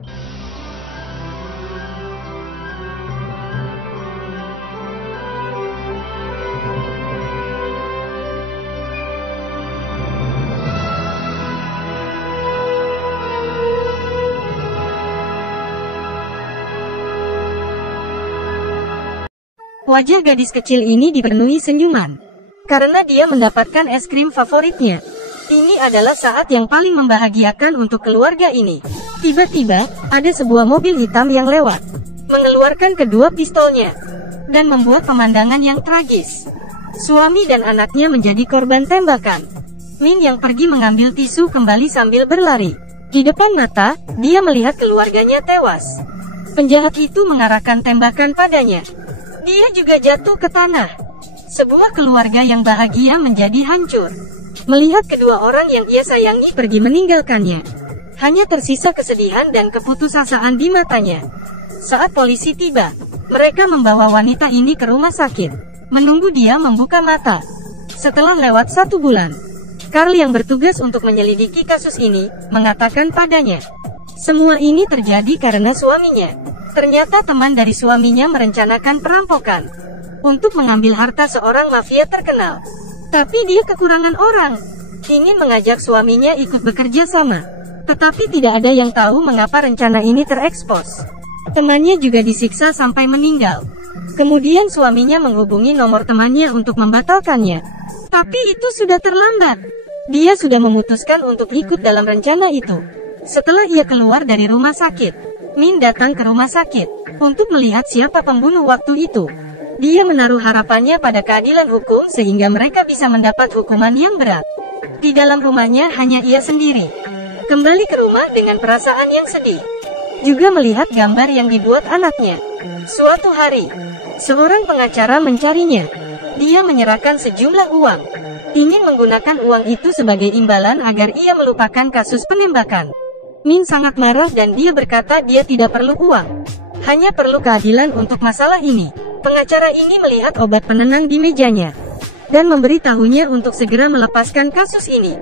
Wajah gadis kecil ini dipenuhi senyuman, karena dia mendapatkan es krim favoritnya. Ini adalah saat yang paling membahagiakan untuk keluarga ini. Tiba-tiba, ada sebuah mobil hitam yang lewat, mengeluarkan kedua pistolnya, dan membuat pemandangan yang tragis. Suami dan anaknya menjadi korban tembakan. Min yang pergi mengambil tisu kembali sambil berlari. Di depan mata, dia melihat keluarganya tewas. Penjahat itu mengarahkan tembakan padanya. Dia juga jatuh ke tanah. Sebuah keluarga yang bahagia menjadi hancur. Melihat kedua orang yang ia sayangi pergi meninggalkannya, hanya tersisa kesedihan dan keputusasaan di matanya. Saat polisi tiba, mereka membawa wanita ini ke rumah sakit, menunggu dia membuka mata. Setelah lewat 1 bulan, Carl yang bertugas untuk menyelidiki kasus ini, mengatakan padanya, semua ini terjadi karena suaminya. Ternyata teman dari suaminya merencanakan perampokan untuk mengambil harta seorang mafia terkenal. Tapi dia kekurangan orang, ingin mengajak suaminya ikut bekerja sama. Tetapi tidak ada yang tahu mengapa rencana ini terekspos. Temannya juga disiksa sampai meninggal. Kemudian suaminya menghubungi nomor temannya untuk membatalkannya. Tapi itu sudah terlambat. Dia sudah memutuskan untuk ikut dalam rencana itu. Setelah ia keluar dari rumah sakit, Min datang ke rumah sakit untuk melihat siapa pembunuh waktu itu. Dia menaruh harapannya pada keadilan hukum sehingga mereka bisa mendapat hukuman yang berat. Di dalam rumahnya hanya ia sendiri. Kembali ke rumah dengan perasaan yang sedih. Juga melihat gambar yang dibuat anaknya. Suatu hari, seorang pengacara mencarinya. Dia menyerahkan sejumlah uang. Ingin menggunakan uang itu sebagai imbalan agar ia melupakan kasus penembakan. Min sangat marah dan dia berkata dia tidak perlu uang. Hanya perlu keadilan untuk masalah ini. Pengacara ini melihat obat penenang di mejanya dan memberitahunya untuk segera melepaskan kasus ini.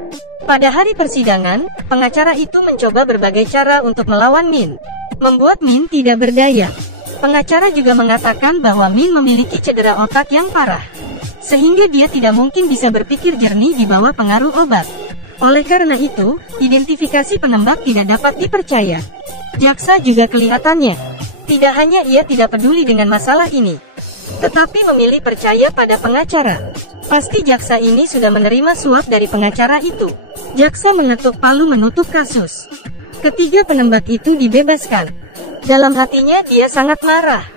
Pada hari persidangan, pengacara itu mencoba berbagai cara untuk melawan Min, membuat Min tidak berdaya. Pengacara juga mengatakan bahwa Min memiliki cedera otak yang parah, sehingga dia tidak mungkin bisa berpikir jernih di bawah pengaruh obat. Oleh karena itu, identifikasi penembak tidak dapat dipercaya. Jaksa juga kelihatannya tidak hanya ia tidak peduli dengan masalah ini, tetapi memilih percaya pada pengacara. Pasti jaksa ini sudah menerima suap dari pengacara itu. Jaksa mengetuk palu menutup kasus. Ketiga penembak itu dibebaskan. Dalam hatinya dia sangat marah.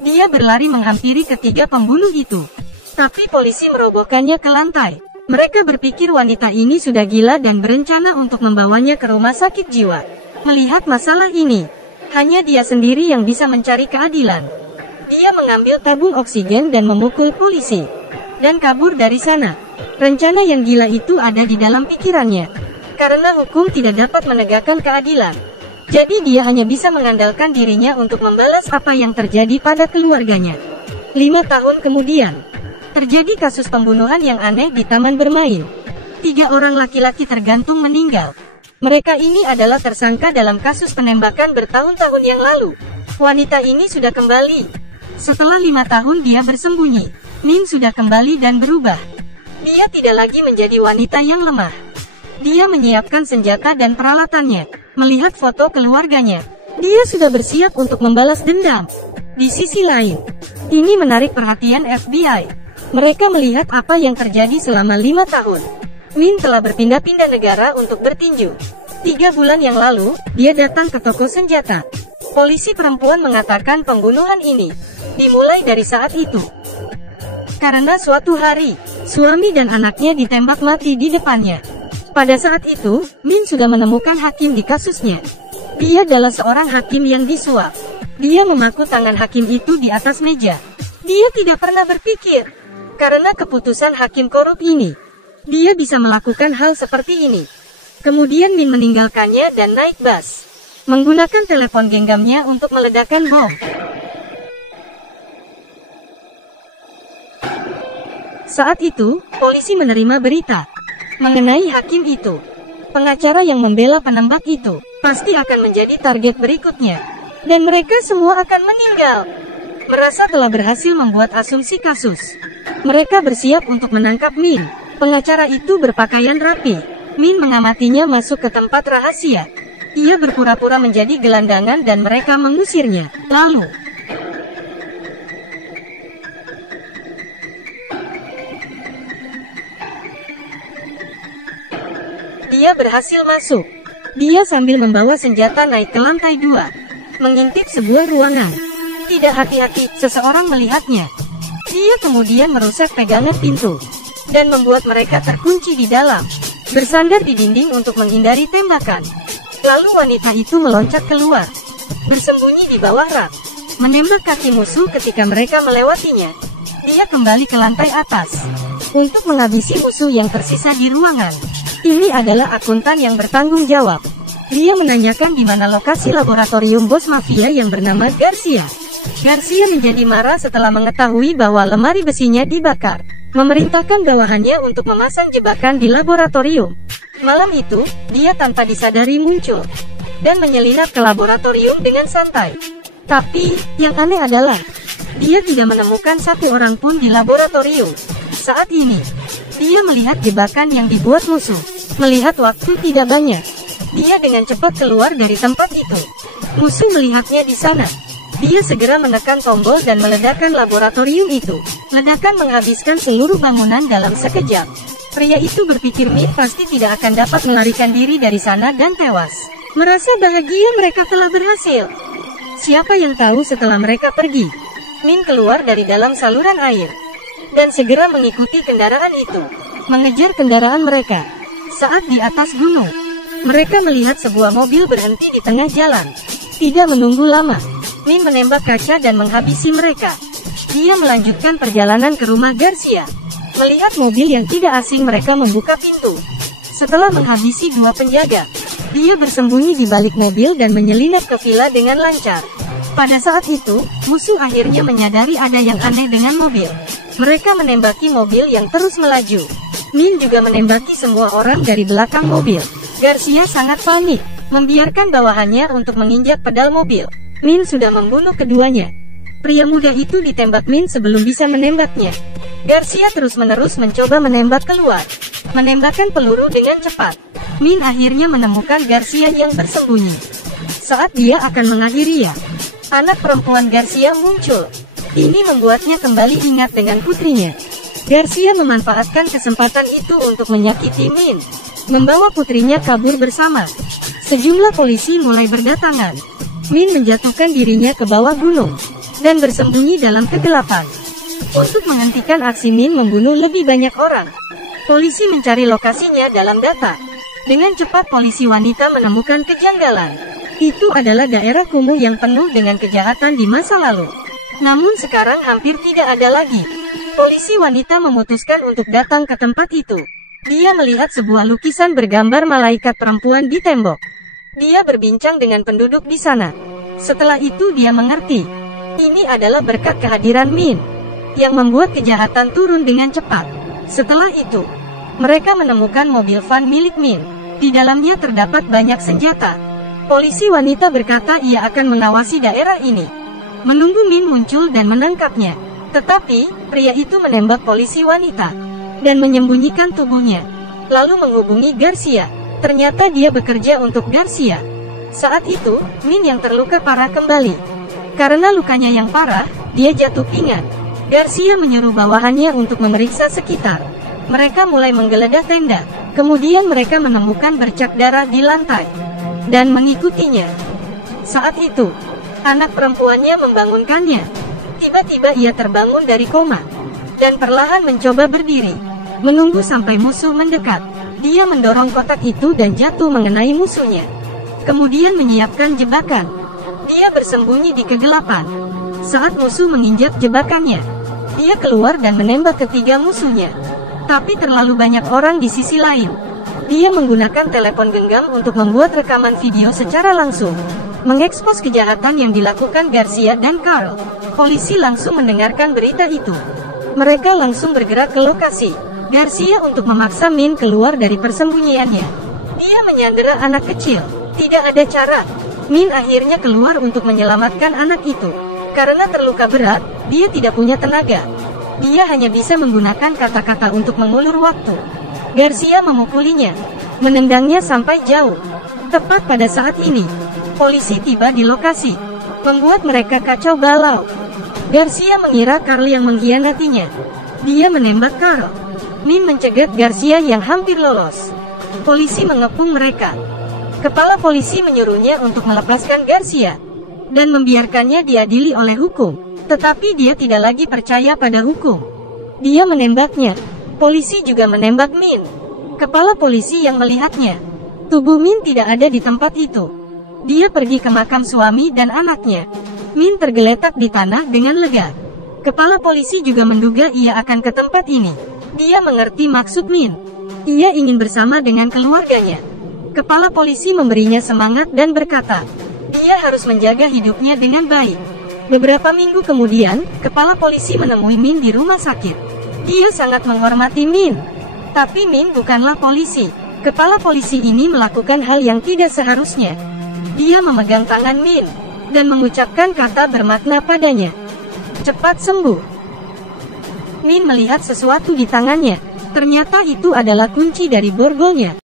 Dia berlari menghampiri ketiga pembunuh itu, tapi polisi merobohkannya ke lantai. Mereka berpikir wanita ini sudah gila dan berencana untuk membawanya ke rumah sakit jiwa. Melihat masalah ini, hanya dia sendiri yang bisa mencari keadilan. Dia mengambil tabung oksigen dan memukul polisi, dan kabur dari sana. Rencana yang gila itu ada di dalam pikirannya, karena hukum tidak dapat menegakkan keadilan. Jadi dia hanya bisa mengandalkan dirinya untuk membalas apa yang terjadi pada keluarganya. 5 tahun kemudian, terjadi kasus pembunuhan yang aneh di taman bermain. 3 orang laki-laki tergantung meninggal. Mereka ini adalah tersangka dalam kasus penembakan bertahun-tahun yang lalu. Wanita ini sudah kembali. Setelah 5 tahun dia bersembunyi, Min sudah kembali dan berubah. Dia tidak lagi menjadi wanita yang lemah. Dia menyiapkan senjata dan peralatannya. Melihat foto keluarganya, dia sudah bersiap untuk membalas dendam. Di sisi lain, ini menarik perhatian FBI. Mereka melihat apa yang terjadi selama 5 tahun. Min telah berpindah-pindah negara untuk bertinju. 3 bulan yang lalu, dia datang ke toko senjata. Polisi perempuan mengatakan pembunuhan ini dimulai dari saat itu. Karena suatu hari, suami dan anaknya ditembak mati di depannya. Pada saat itu, Min sudah menemukan hakim di kasusnya. Dia adalah seorang hakim yang disuap. Dia memaku tangan hakim itu di atas meja. Dia tidak pernah berpikir, karena keputusan hakim korup ini, dia bisa melakukan hal seperti ini. Kemudian Min meninggalkannya dan naik bus, menggunakan telepon genggamnya untuk meledakkan bom. Saat itu, polisi menerima berita mengenai hakim itu. pengacara yang membela penembak itu pasti akan menjadi target berikutnya. Dan mereka semua akan meninggal. Merasa telah berhasil membuat asumsi kasus, mereka bersiap untuk menangkap Min. Pengacara itu berpakaian rapi. Min mengamatinya masuk ke tempat rahasia. Ia berpura-pura menjadi gelandangan dan mereka mengusirnya. Lalu, dia berhasil masuk. Dia sambil membawa senjata naik ke lantai 2, mengintip sebuah ruangan. Tidak hati-hati, seseorang melihatnya. Dia kemudian merusak pegangan pintu dan membuat mereka terkunci di dalam, bersandar di dinding untuk menghindari tembakan. Lalu wanita itu meloncat keluar, bersembunyi di bawah rak, menembak kaki musuh ketika mereka melewatinya. Dia kembali ke lantai atas untuk menghabisi musuh yang tersisa di ruangan. Ini adalah akuntan yang bertanggung jawab. Dia menanyakan di mana lokasi laboratorium bos mafia yang bernama Garcia. Garcia menjadi marah setelah mengetahui bahwa lemari besinya dibakar, memerintahkan bawahannya untuk memasang jebakan di laboratorium. Malam itu, dia tanpa disadari muncul dan menyelinap ke laboratorium dengan santai. Tapi, yang aneh adalah, dia tidak menemukan satu orang pun di laboratorium. Saat ini, dia melihat jebakan yang dibuat musuh. Melihat waktu tidak banyak, dia dengan cepat keluar dari tempat itu. Musuh melihatnya di sana. Dia segera menekan tombol dan meledakkan laboratorium itu. Ledakan menghabiskan seluruh bangunan dalam sekejap. Pria itu berpikir Min pasti tidak akan dapat melarikan diri dari sana dan tewas. Merasa bahagia mereka telah berhasil. Siapa yang tahu setelah mereka pergi, Min keluar dari dalam saluran air dan segera mengikuti kendaraan itu, mengejar kendaraan mereka. Saat di atas gunung, mereka melihat sebuah mobil berhenti di tengah jalan. Tidak menunggu lama, Min menembak kaca dan menghabisi mereka. Dia melanjutkan perjalanan ke rumah Garcia. Melihat mobil yang tidak asing, mereka membuka pintu. Setelah menghabisi 2 penjaga, dia bersembunyi di balik mobil dan menyelinap ke villa dengan lancar. Pada saat itu, musuh akhirnya menyadari ada yang aneh dengan mobil. Mereka menembaki mobil yang terus melaju. Min juga menembaki semua orang dari belakang mobil. Garcia sangat panik, membiarkan bawahannya untuk menginjak pedal mobil. Min sudah membunuh keduanya. Pria muda itu ditembak Min sebelum bisa menembaknya. Garcia terus-menerus mencoba menembak keluar, menembakkan peluru dengan cepat. Min akhirnya menemukan Garcia yang bersembunyi. Saat dia akan mengakhirinya, anak perempuan Garcia muncul. Ini membuatnya kembali ingat dengan putrinya. Garcia memanfaatkan kesempatan itu untuk menyakiti Min, membawa putrinya kabur bersama. Sejumlah polisi mulai berdatangan. Min menjatuhkan dirinya ke bawah gunung dan bersembunyi dalam kegelapan. Untuk menghentikan aksi Min membunuh lebih banyak orang, polisi mencari lokasinya dalam data. Dengan cepat polisi wanita menemukan kejanggalan. Itu adalah daerah kumuh yang penuh dengan kejahatan di masa lalu. Namun sekarang hampir tidak ada lagi. Polisi wanita memutuskan untuk datang ke tempat itu. Dia melihat sebuah lukisan bergambar malaikat perempuan di tembok. Dia berbincang dengan penduduk di sana. Setelah itu dia mengerti, ini adalah berkat kehadiran Min yang membuat kejahatan turun dengan cepat. Setelah itu, mereka menemukan mobil van milik Min. Di dalamnya terdapat banyak senjata. Polisi wanita berkata ia akan mengawasi daerah ini, menunggu Min muncul dan menangkapnya. Tetapi, pria itu menembak polisi wanita dan menyembunyikan tubuhnya, lalu menghubungi Garcia. Ternyata dia bekerja untuk Garcia. Saat itu, Min yang terluka parah kembali. Karena lukanya yang parah, dia jatuh pingsan. Garcia menyuruh bawahannya untuk memeriksa sekitar. Mereka mulai menggeledah tenda. Kemudian mereka menemukan bercak darah di lantai dan mengikutinya. Saat itu, anak perempuannya membangunkannya. Tiba-tiba ia terbangun dari koma dan perlahan mencoba berdiri, menunggu sampai musuh mendekat. Dia mendorong kotak itu dan jatuh mengenai musuhnya. Kemudian menyiapkan jebakan. Dia bersembunyi di kegelapan. Saat musuh menginjak jebakannya, dia keluar dan menembak ketiga musuhnya. Tapi terlalu banyak orang di sisi lain. Dia menggunakan telepon genggam untuk membuat rekaman video secara langsung, mengekspos kejahatan yang dilakukan Garcia dan Carl. Polisi langsung mendengarkan berita itu. Mereka langsung bergerak ke lokasi Garcia untuk memaksa Min keluar dari persembunyiannya. Dia menyandera anak kecil. Tidak ada cara. Min akhirnya keluar untuk menyelamatkan anak itu. Karena terluka berat, dia tidak punya tenaga. Dia hanya bisa menggunakan kata-kata untuk mengulur waktu. Garcia memukulinya, menendangnya sampai jauh. Tepat pada saat ini, polisi tiba di lokasi, membuat mereka kacau balau. Garcia mengira Carl yang mengkhianatinya. Dia menembak Carl. Min mencegat Garcia yang hampir lolos. Polisi mengepung mereka. Kepala polisi menyuruhnya untuk melepaskan Garcia dan membiarkannya diadili oleh hukum. Tetapi dia tidak lagi percaya pada hukum. Dia menembaknya. Polisi juga menembak Min. Kepala polisi yang melihatnya. Tubuh Min tidak ada di tempat itu. Dia pergi ke makam suami dan anaknya. Min tergeletak di tanah dengan lega. Kepala polisi juga menduga ia akan ke tempat ini. Dia mengerti maksud Min. Ia ingin bersama dengan keluarganya. Kepala polisi memberinya semangat dan berkata, dia harus menjaga hidupnya dengan baik. Beberapa minggu kemudian, kepala polisi menemui Min di rumah sakit. Dia sangat menghormati Min. Tapi Min bukanlah polisi. Kepala polisi ini melakukan hal yang tidak seharusnya. Dia memegang tangan Min dan mengucapkan kata bermakna padanya. Cepat sembuh. Min melihat sesuatu di tangannya. Ternyata itu adalah kunci dari borgolnya.